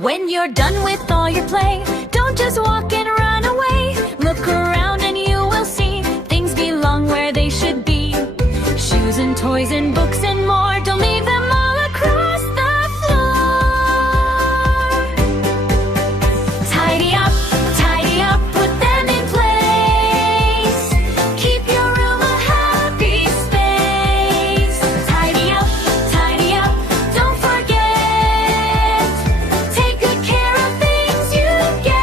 When you're done with all your play, don't just walk and run away. Look around and you will see things belong where they should be. Shoes and toys and books and more, don't leave them all across the floor. Tidy up, put them in place. Keep your room a happy space. Tidy up, don't forget. Take good care of things you get.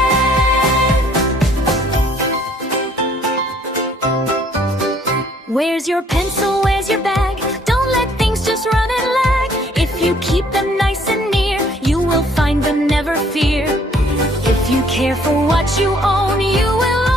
Where's your pencil, where's your bag? Don't let things just run and lag. If you keep them nice and near, you will find them, never fear. If you care for what you own, you will